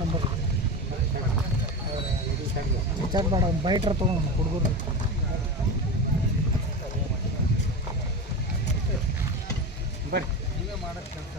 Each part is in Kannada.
ನಂಬರ್ ರಿಚಾರ್ಜ್ ಬೇಡ ಬೈಟ್ರ ತೊಗೊಂಡು ಹುಡುಗರು ಬರ್ರಿ ನೀವೇ ಮಾಡೋಕ್ಕೆ ಕೆಲಸ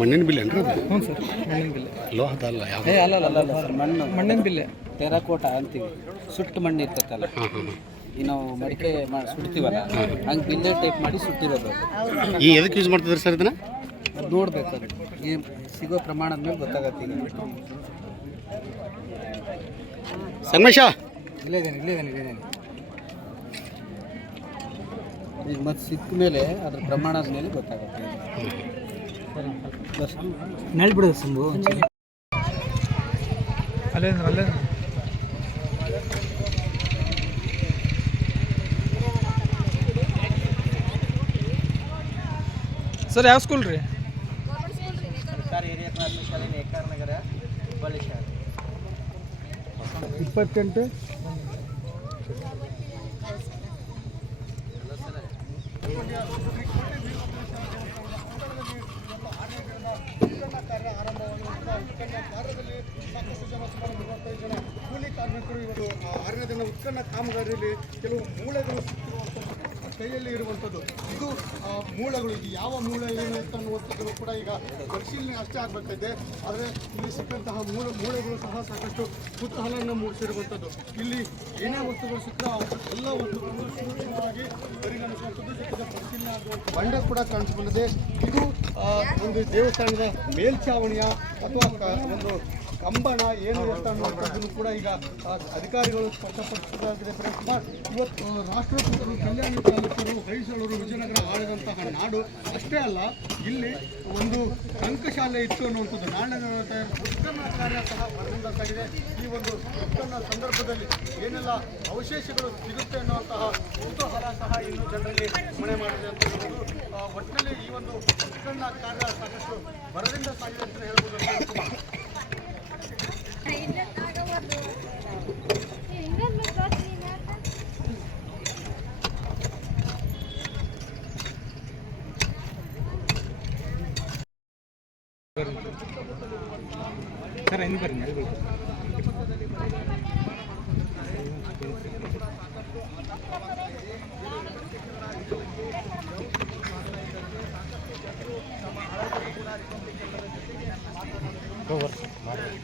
ಮಣ್ಣಿನ ಬಿಲ್ಲೆ ಏನ್ರಿ ಅದು? ಹ್ಞೂ ಸರ್ ಮಣ್ಣಿನ ಬಿಲ್ಲೆ. ಲೋಹದ ಅಲ್ಲ ಯಾವ ಅಲ್ಲ ಸರ್ ಮಣ್ಣಿನ ಬಿಲ್ಲೆ ಟೆರಾಕೋಟ ಅಂತೀವಿ. ಸುಟ್ಟು ಮಣ್ಣು ಇರ್ತೈತಲ್ಲ, ಈ ನಾವು ಮಡಿಕೆ ಸುಡ್ತೀವಲ್ಲ ಹಂಗೆ ಬಿಲ್ಲೆ ಟೈಪ್ ಮಾಡಿ ಸುಟ್ಟಿರೋದು. ಈ ಎದಕ್ಕೆ ಯೂಸ್ ಮಾಡ್ತಿದ್ರಿ ಸರ್ ಇದನ್ನ? ಅದು ನೋಡ್ಬೇಕು, ಅದು ಏನು ಸಿಗೋ ಪ್ರಮಾಣದ ಮೇಲೆ ಗೊತ್ತಾಗತ್ತೆ. ಈಗ ಸಂಗಮೇಶ ಇಲ್ಲೇ ಇದ್ದೇನೆ ಈಗ ಮತ್ತೆ ಸಿಕ್ಕ ಮೇಲೆ ಅದ್ರ ಪ್ರಮಾಣದ ಮೇಲೆ ಗೊತ್ತಾಗುತ್ತೆ. ನೆಲ್ ಬಿಡೋದು ಸಂಭು ಅಲ್ಲೇ ಸರ್ ಯಾವ ಸ್ಕೂಲ್ ರೀ? ಸರ್ಕಾರಿ ಹಿರಿಯ ಪ್ರಾಥಮಿಕ ಶಾಲೆ ನೇಕಾರ ನಗರ, ಹುಬ್ಬಳ್ಳಿ ಶಹರ. 28 ಕೂಲಿ ಕಾರ್ಮಿಕರು ಇವತ್ತು 6ನೇ ದಿನ ಉತ್ಖನನ ಕಾಮಗಾರಿಯಲ್ಲಿ ಕೆಲವು ಮೂಳೆಗಳು ಕೈಯಲ್ಲಿ ಇರುವಂಥದ್ದು. ಇದು ಮೂಳೆಗಳು, ಇದು ಯಾವ ಮೂಳೆ ಏನು ಅನ್ನುವಂಥದ್ದು ಕೂಡ ಈಗ ಪರಿಶೀಲನೆ ಅಷ್ಟೇ ಆಗಬೇಕಾಗಿದೆ. ಆದರೆ ಇಲ್ಲಿ ಸಿಕ್ಕಂತಹ ಮೂಳೆಗಳು ಸಹ ಸಾಕಷ್ಟು ಕುತೂಹಲವನ್ನು ಮೂಡಿಸಿರುವಂಥದ್ದು. ಇಲ್ಲಿ ಏನೇ ವಸ್ತುಗಳು ಸಿಕ್ಕರೆ ಎಲ್ಲ ವಸ್ತುಗಳನ್ನು ಸೂಕ್ಷ್ಮವಾಗಿ ಪರಿಗಣಿಸುವಂಥದ್ದು, ಜೊತೆಗೆ ಪರಿಶೀಲನೆ ಆಗುವಂಥ ಬಂಡೆ ಕೂಡ ಕಾಣಿಸಿಕೊಂಡಿದೆ. ಇದು ಒಂದು ದೇವಸ್ಥಾನದ ಮೇಲ್ಛಾವಣಿಯ ಅಥವಾ ಒಂದು ಕಂಬಣ ಏನು ಅಂತ ಅನ್ನುವಂಥದ್ದನ್ನು ಕೂಡ ಈಗ ಅಧಿಕಾರಿಗಳು ಸ್ಪಷ್ಟಪಡಿಸಿದ್ದಾರೆ. ಇವತ್ತು ರಾಷ್ಟ್ರಕೂಟರು, ಕಲ್ಯಾಣ ಚಾಲುಕ್ಯರು, ಹೊಯ್ಸಳರು, ವಿಜಯನಗರ ಆಳಿದಂತಹ ನಾಡು ಅಷ್ಟೇ ಅಲ್ಲ, ಇಲ್ಲಿ ಒಂದು ಟಂಕಶಾಲೆ ಇತ್ತು ಅನ್ನುವಂಥದ್ದು. ನಾಣ್ಯಗಳ ಉತ್ಖನನ ಕಾರ್ಯ ಸಹ ಬರದಿಂದ ಸಾಗಿದೆ. ಈ ಒಂದು ಉತ್ಖನನ ಸಂದರ್ಭದಲ್ಲಿ ಏನೆಲ್ಲ ಅವಶೇಷಗಳು ಸಿಗುತ್ತೆ ಅನ್ನುವಂತಹ ಕುತೂಹಲ ಸಹ ಇನ್ನು ಜನರಲ್ಲಿ ಮನೆ ಮಾಡಿದೆ ಅಂತ ಹೇಳ್ಬೋದು. ಒಟ್ಟಿನಲ್ಲಿ ಈ ಒಂದು ಉತ್ಖನನ ಕಾರ್ಯ ಸಾಕಷ್ಟು ಬರದಿಂದ ಸಾಗಿದೆ ಅಂತ ಹೇಳ್ಬೋದು. ಸರ್ ಹೆಂಗೆ ಬರ್ರಿ